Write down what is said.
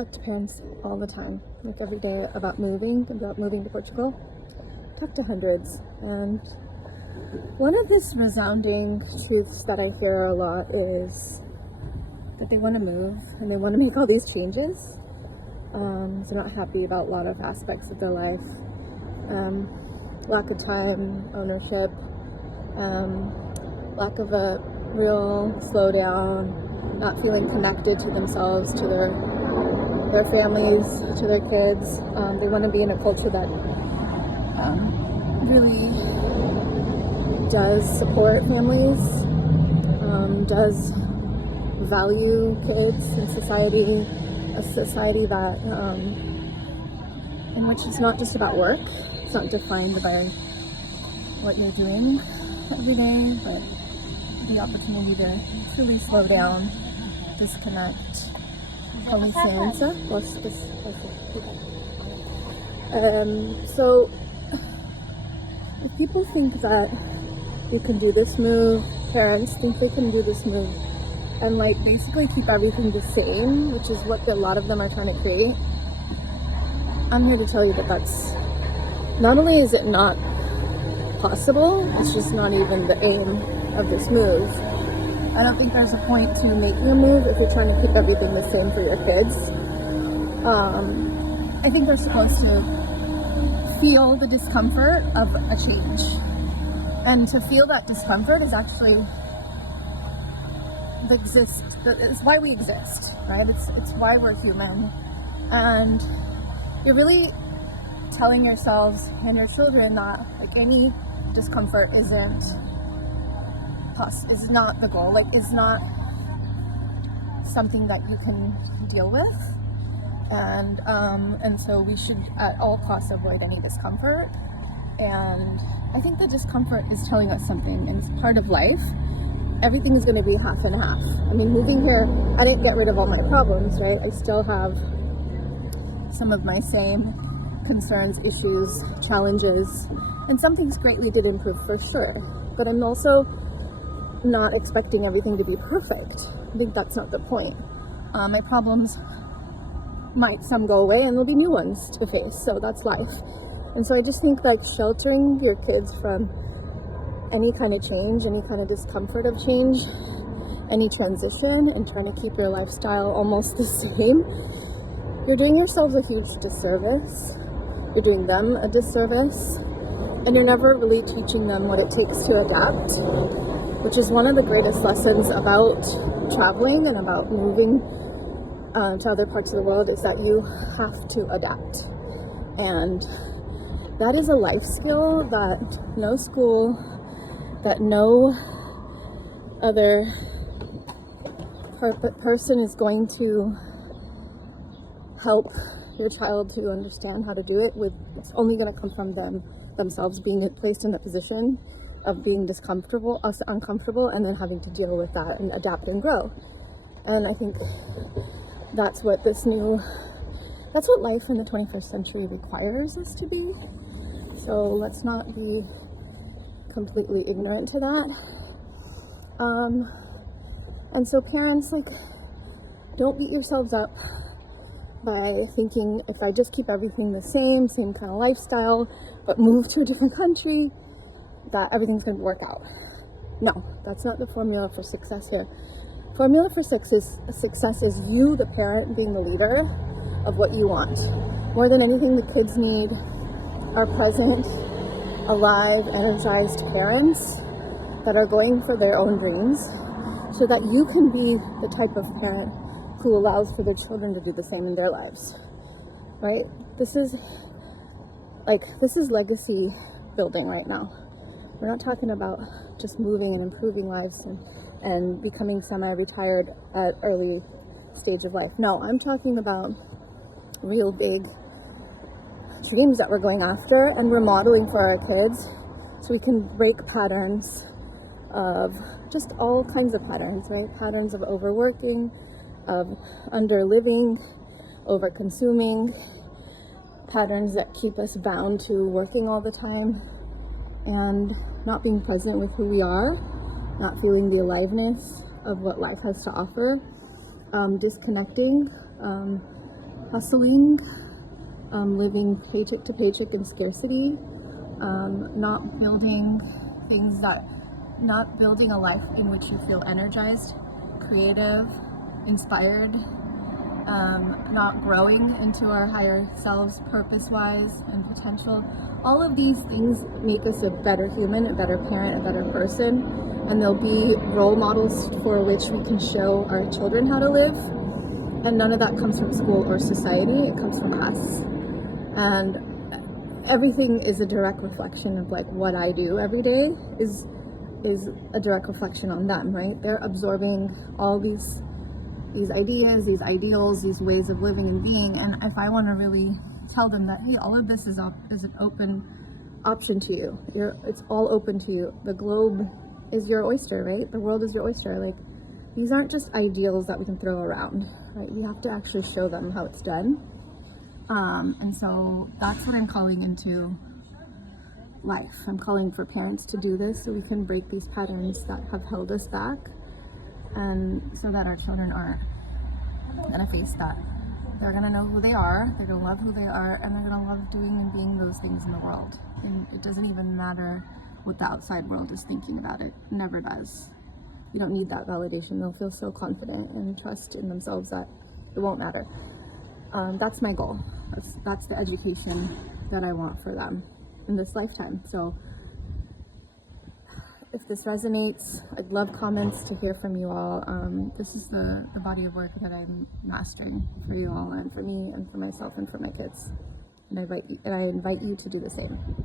talk to parents all the time, like every day, about moving to Portugal. Talk to hundreds, and one of these resounding truths that I hear a lot is that they want to move and they want to make all these changes. They're not happy about a lot of aspects of their life. Lack of time, ownership, lack of a real slowdown, not feeling connected to themselves, to their families, to their kids. They want to be in a culture that really does support families, does value kids in society, a society that in which it's not just about work. It's not defined by what you're doing every day, but the opportunity to truly slow down, disconnect. So if people think that you can do this move, parents think they can do this move and like basically keep everything the same, which is what a lot of them are trying to create, I'm here to tell you that that's not only is it not possible, it's just not even the aim of this move. I don't think there's a point to making a move if you're trying to keep everything the same for your kids. I think they're supposed to feel the discomfort of a change. And to feel that discomfort is actually it's why we exist, right? It's why we're human. And you're really telling yourselves and your children that like any discomfort is not the goal, like is not something that you can deal with, and so we should at all costs avoid any discomfort. And I think the discomfort is telling us something, and it's part of life. Everything is going to be half and half. I mean, moving here, I didn't get rid of all my problems, right? I still have some of my same concerns, issues, challenges, and some things greatly did improve for sure. But I'm also not expecting everything to be perfect. I think that's not the point. My problems might some go away and there'll be new ones to face, so that's life. And so I just think like sheltering your kids from any kind of change, any kind of discomfort of change, any transition, and trying to keep your lifestyle almost the same, you're doing yourselves a huge disservice. You're doing them a disservice, and you're never really teaching them what it takes to adapt, which is one of the greatest lessons about traveling and about moving to other parts of the world, is that you have to adapt. And that is a life skill that no school, that no other person is going to help your child to understand how to do it with. It's only going to come from themselves being placed in a position of being uncomfortable, and then having to deal with that and adapt and grow. And I think that's what life in the 21st century requires us to be. So let's not be completely ignorant to that. And so parents, like, don't beat yourselves up by thinking if I just keep everything the same kind of lifestyle, but move to a different country, that everything's going to work out. No, that's not the formula for success here. Formula for success is you, the parent, being the leader of what you want. More than anything, the kids need are present, alive, energized parents that are going for their own dreams, so that you can be the type of parent who allows for their children to do the same in their lives, right? This is legacy building right now. We're not talking about just moving and improving lives and becoming semi-retired at early stage of life. No, I'm talking about real big dreams that we're going after, and we're modeling for our kids so we can break patterns of just all kinds of patterns, right? Patterns of overworking, of underliving, over-consuming, patterns that keep us bound to working all the time and not being present with who we are, not feeling the aliveness of what life has to offer, disconnecting, hustling, living paycheck to paycheck in scarcity, not building not building a life in which you feel energized, creative, inspired, not growing into our higher selves purpose-wise and potential. All of these things make us a better human, a better parent, a better person, and they'll be role models for which we can show our children how to live. And none of that comes from school or society, it comes from us. And everything is a direct reflection of like what I do every day is a direct reflection on them, right? They're absorbing all these ideas, these ideals, these ways of living and being. And if I want to really tell them that, hey, all of this is an open option to you. It's all open to you. The globe is your oyster, right? The world is your oyster. Like, these aren't just ideals that we can throw around, right? We have to actually show them how it's done. And so that's what I'm calling into life. I'm calling for parents to do this so we can break these patterns that have held us back, and so that our children aren't gonna face that. They're gonna know who they are, they're gonna love who they are, and they're gonna love doing and being those things in the world. And it doesn't even matter what the outside world is thinking about it. It never does. You don't need that validation. They'll feel so confident and trust in themselves that it won't matter. That's my goal. That's the education that I want for them in this lifetime. So if this resonates, I'd love comments to hear from you all. This is the body of work that I'm mastering for you all, and for me, and for myself, and for my kids. And I invite you to do the same.